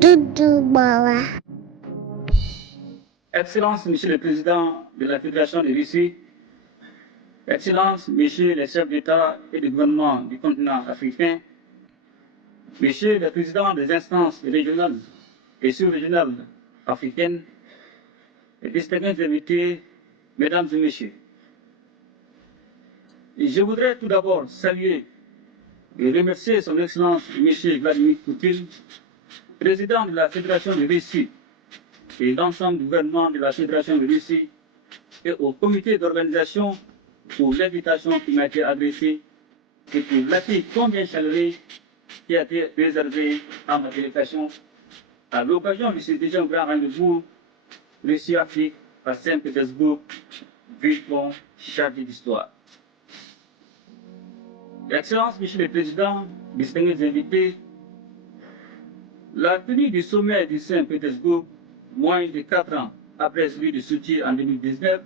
Doudou Bawa. Excellence, Monsieur le Président de la Fédération de Russie, Excellence, Messieurs les chefs d'État et de gouvernement du continent africain, Messieurs les présidents des instances régionales et sous-régionales africaines, et distingués invités, Mesdames et Messieurs. Je voudrais tout d'abord saluer et remercier Son Excellence M. Vladimir Poutine, président de la Fédération de Russie, et l'ensemble du gouvernement de la Fédération de Russie, et au comité d'organisation pour l'invitation qui m'a été adressée et pour l'accueil combien chaleureux qui a été réservé à ma délégation à l'occasion de ce déjà grand rendez-vous Russie-Afrique à Saint-Pétersbourg, ville-pont chargée d'histoire. Excellence, Monsieur le Président, distingués invités, la tenue du sommet de Saint-Pétersbourg, moins de 4 ans après celui de Sochi en 2019,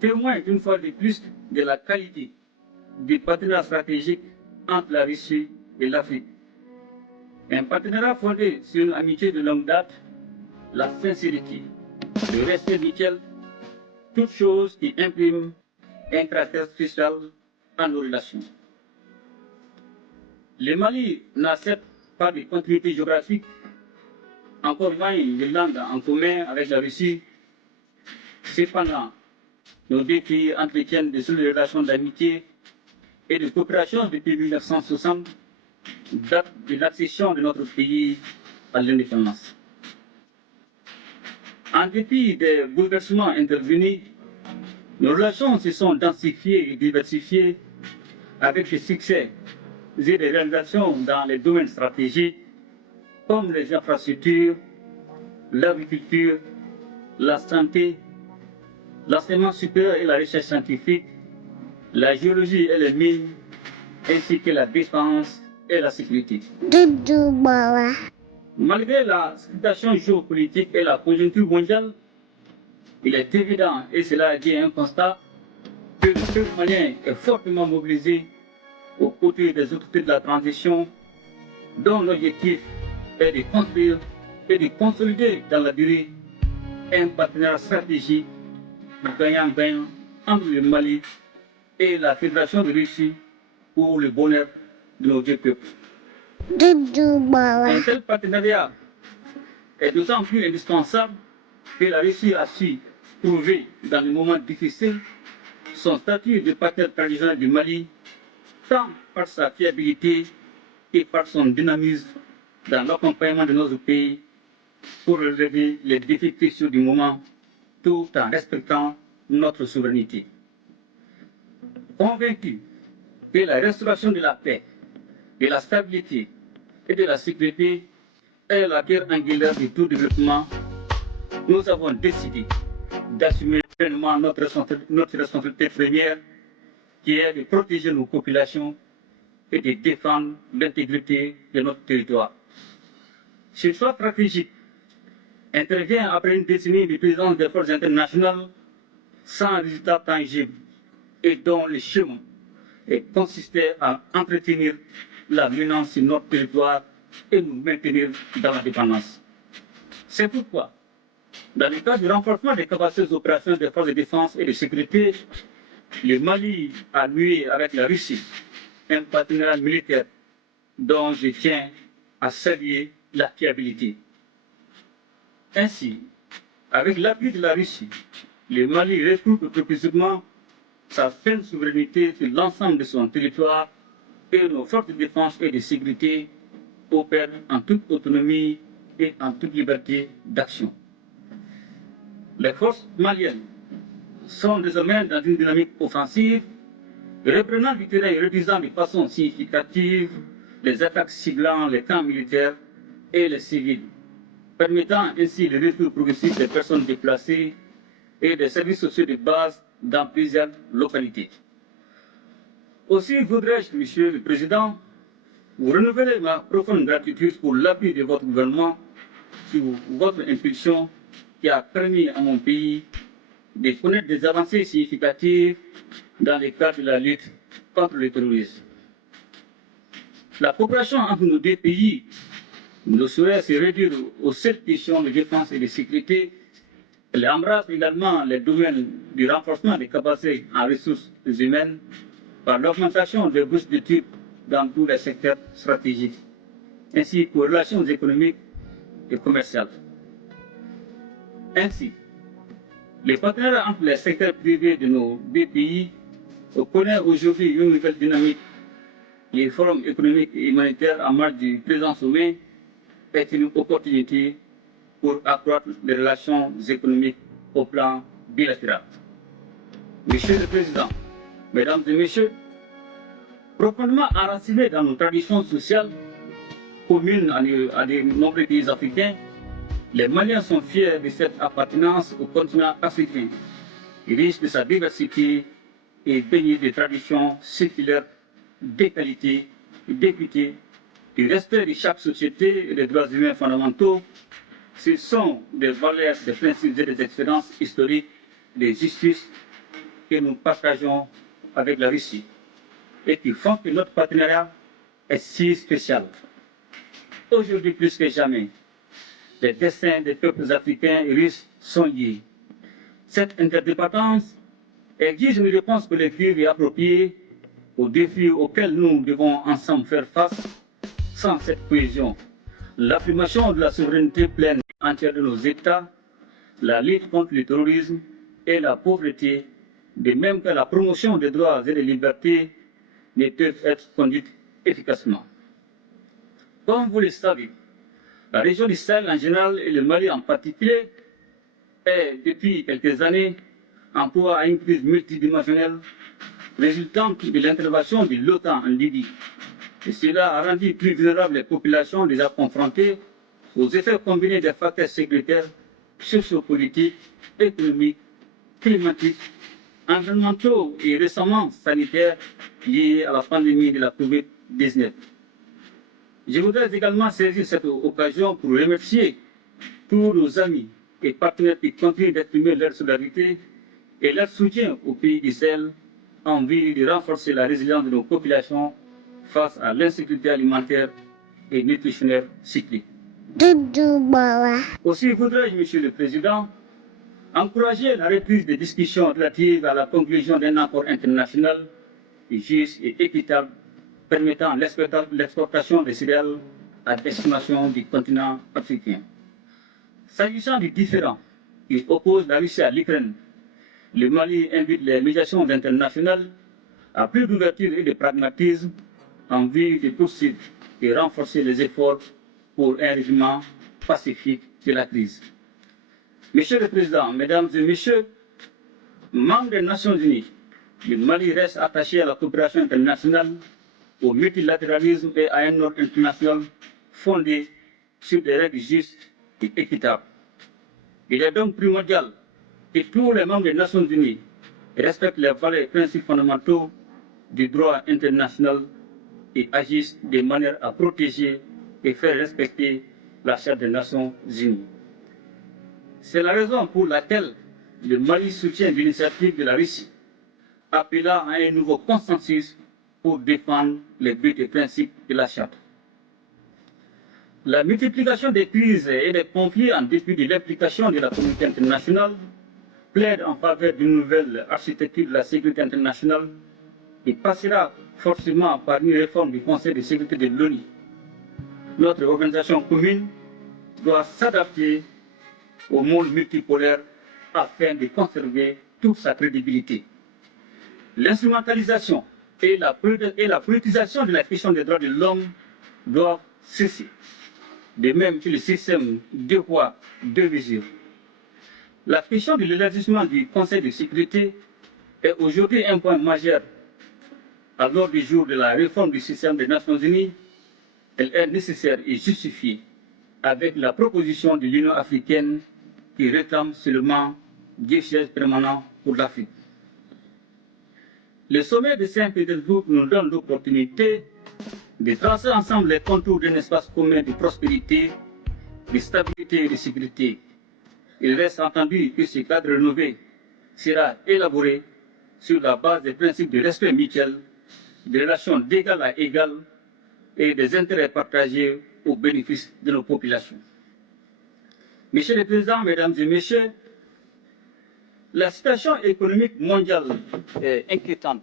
témoigne une fois de plus de la qualité du partenariat stratégique entre la Russie et l'Afrique. Un partenariat fondé sur une amitié de longue date, la sincérité, le respect mutuel, toutes choses qui impriment un caractère spécial à nos relations. Le Mali n'accepte pas de continuité géographique, encore moins de langue en commun avec la Russie. Cependant, nos deux pays entretiennent de solides relations d'amitié et de coopération depuis 1960, date de l'accession de notre pays à l'indépendance. En dépit des bouleversements intervenus, nos relations se sont densifiées et diversifiées avec des succès et des réalisations dans les domaines stratégiques comme les infrastructures, l'agriculture, la santé, l'enseignement supérieur et la recherche scientifique, la géologie et les mines, ainsi que la défense et la sécurité. Doudou Bawa. Malgré la situation géopolitique et la conjoncture mondiale, il est évident, et cela est un constat, que le peuple malien est fortement mobilisé aux côtés des autorités de la transition, dont l'objectif est de construire et de consolider dans la durée un partenariat stratégique gagnant-gagnant entre le Mali et la Fédération de Russie pour le bonheur de nos deux peuples. Doudou Bawa. Un tel partenariat est d'autant plus indispensable que la Russie a su trouver dans les moments difficiles son statut de partenaire traditionnel du Mali, tant par sa fiabilité et par son dynamisme dans l'accompagnement de notre pays pour relever les défis cruciaux du moment, tout en respectant notre souveraineté. Convaincu que la restauration de la paix, de la stabilité et de la sécurité est la pierre angulaire de tout développement, nous avons décidé d'assumer pleinement notre responsabilité première, qui est de protéger nos populations et de défendre l'intégrité de notre territoire. Ce choix stratégique intervient après une décennie de présence des forces internationales sans résultat tangible et dont le chemin consistait à entretenir la menace sur notre territoire et nous maintenir dans la dépendance. C'est pourquoi, dans le cadre du renforcement des capacités opérationnelles des forces de défense et de sécurité, le Mali a noué avec la Russie un partenariat militaire dont je tiens à saluer la fiabilité. Ainsi, avec l'appui de la Russie, le Mali retrouve progressivement sa pleine souveraineté sur l'ensemble de son territoire et nos forces de défense et de sécurité opèrent en toute autonomie et en toute liberté d'action. Les forces maliennes sont désormais dans une dynamique offensive, reprenant du terrain et réduisant de façon significative les attaques ciblant les camps militaires et les civils, permettant ainsi le retour progressif des personnes déplacées et des services sociaux de base dans plusieurs localités. Aussi voudrais-je, Monsieur le Président, vous renouveler ma profonde gratitude pour l'appui de votre gouvernement sur votre impulsion qui a permis à mon pays de connaître des avancées significatives dans le cadre de la lutte contre le terrorisme. La coopération entre nos deux pays ne saurait se réduire aux seules questions de défense et de sécurité. Elle embrasse également les domaines du renforcement des capacités en ressources humaines par l'augmentation des bourses d'études dans tous les secteurs stratégiques, ainsi qu'aux relations économiques et commerciales. Ainsi, les partenariats entre les secteurs privés de nos deux pays connaissent aujourd'hui une nouvelle dynamique. Les forums économiques et humanitaires en marge du présent sommet est une opportunité pour accroître les relations économiques au plan bilatéral. Monsieur le Président, Mesdames et Messieurs, profondément enracinés dans nos traditions sociales communes à de nombreux pays africains, les Maliens sont fiers de cette appartenance au continent africain, riche de sa diversité et baigné de traditions séculaires, d'égalité, d'équité, du respect de chaque société et des droits humains fondamentaux. Ce sont des valeurs, des principes et des expériences historiques de justice que nous partageons avec la Russie et qui font que notre partenariat est si spécial. Aujourd'hui plus que jamais, les destins des peuples africains et russes sont liés. Cette interdépendance exige une réponse collective et appropriée aux défis auxquels nous devons ensemble faire face. Sans cette cohésion, l'affirmation de la souveraineté pleine et entière de nos États, la lutte contre le terrorisme et la pauvreté, de même que la promotion des droits et des libertés, ne peuvent être conduites efficacement. Comme vous le savez, la région du Sahel en général et le Mali en particulier est depuis quelques années en proie à une crise multidimensionnelle résultante de l'intervention de l'OTAN en Libye. Et cela a rendu plus vulnérables les populations déjà confrontées aux effets combinés des facteurs sécuritaires, sociopolitiques, économiques, climatiques, environnementaux et récemment sanitaires liés à la pandémie de la COVID-19. Je voudrais également saisir cette occasion pour remercier tous nos amis et partenaires qui continuent d'exprimer leur solidarité et leur soutien au pays du Sahel en vue de renforcer la résilience de nos populations face à l'insécurité alimentaire et nutritionnelle cyclique. Aussi voudrais-je, Monsieur le Président, encourager la reprise des discussions relatives à la conclusion d'un accord international juste et équitable permettant l'exportation des céréales à destination du continent africain. S'agissant du différend qui oppose la Russie à l'Ukraine, le Mali invite les médiations internationales à plus d'ouverture et de pragmatisme en vue de poursuivre et renforcer les efforts pour un règlement pacifique de la crise. Monsieur le Président, Mesdames et Messieurs, membres des Nations Unies, le Mali reste attaché à la coopération internationale, au multilatéralisme et à un ordre international fondé sur des règles justes et équitables. Il est donc primordial que tous les membres des Nations Unies respectent les valeurs et principes fondamentaux du droit international et agissent de manière à protéger et faire respecter la Charte des Nations Unies. C'est la raison pour laquelle le Mali soutient l'initiative de la Russie, appelant à un nouveau consensus pour défendre les buts et principes de la Charte. La multiplication des crises et des conflits en dépit de l'implication de la communauté internationale plaide en faveur d'une nouvelle architecture de la sécurité internationale qui passera forcément par une réforme du Conseil de sécurité de l'ONU. Notre organisation commune doit s'adapter au monde multipolaire afin de conserver toute sa crédibilité. L'instrumentalisation et la politisation de la question des droits de l'homme doivent cesser, de même que le système deux poids, deux mesures. La question de l'élargissement du Conseil de sécurité est aujourd'hui un point majeur à l'ordre du jour de la réforme du système des Nations Unies. Elle est nécessaire et justifiée avec la proposition de l'Union africaine qui réclame seulement 10 sièges permanents pour l'Afrique. Le sommet de Saint-Pétersbourg nous donne l'opportunité de tracer ensemble les contours d'un espace commun de prospérité, de stabilité et de sécurité. Il reste entendu que ce cadre rénové sera élaboré sur la base des principes de respect mutuel, de relations d'égal à égal, et des intérêts partagés au bénéfice de nos populations. Monsieur le Président, Mesdames et Messieurs, la situation économique mondiale est inquiétante.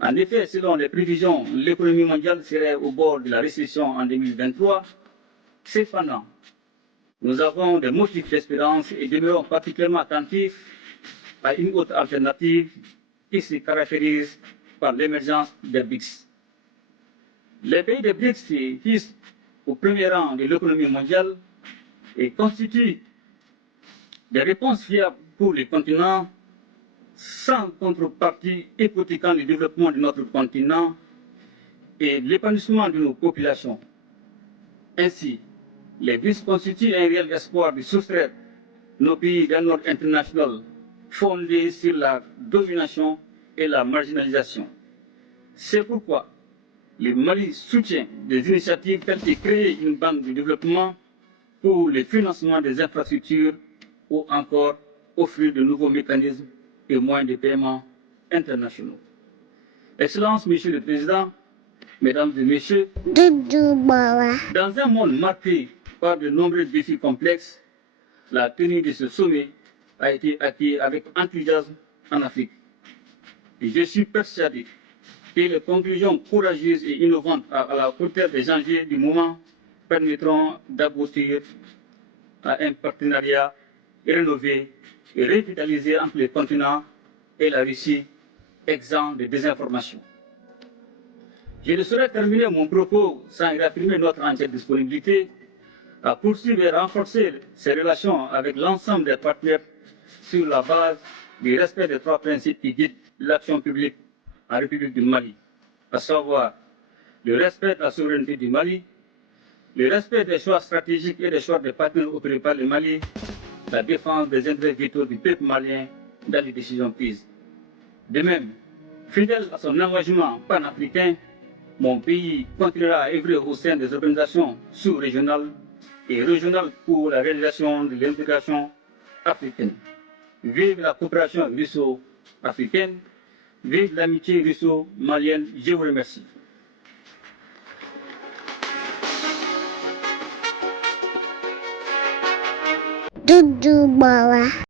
En effet, selon les prévisions, l'économie mondiale serait au bord de la récession en 2023. Cependant, nous avons des motifs d'espérance et demeurons particulièrement attentifs à une autre alternative qui se caractérise par l'émergence des BRICS. Les pays des BRICS se hissent au premier rang de l'économie mondiale et constituent des réponses fiables pour les continents sans contrepartie hypothéquant le développement de notre continent et l'épanouissement de nos populations. Ainsi, les BRICS constituent un réel espoir de soustraire nos pays d'un ordre international fondé sur la domination et la marginalisation. C'est pourquoi le Mali soutient des initiatives telles que créer une banque de développement pour le financement des infrastructures ou encore offrir de nouveaux mécanismes et moyens de paiement internationaux. Excellences, Monsieur le Président, Mesdames et Messieurs, dans un monde marqué par de nombreux défis complexes, la tenue de ce sommet a été accueillie avec enthousiasme en Afrique. Et je suis persuadé que les conclusions courageuses et innovantes à la hauteur des enjeux du moment permettront d'aboutir à un partenariat rénové et revitalisé entre le continent et la Russie, exempt de désinformation. Je ne saurais terminer mon propos sans réaffirmer notre entière disponibilité à poursuivre et renforcer ces relations avec l'ensemble des partenaires sur la base du respect des trois principes qui guident l'action publique en République du Mali, à savoir le respect de la souveraineté du Mali, le respect des choix stratégiques et des choix des partenaires opérés par le Mali, la défense des intérêts vitaux du peuple malien dans les décisions prises. De même, fidèle à son engagement panafricain, mon pays continuera à œuvrer au sein des organisations sous-régionales et régionales pour la réalisation de l'intégration africaine. Vive la coopération russo-africaine, vive l'amitié russo-malienne. Je vous remercie. Dudu Bala.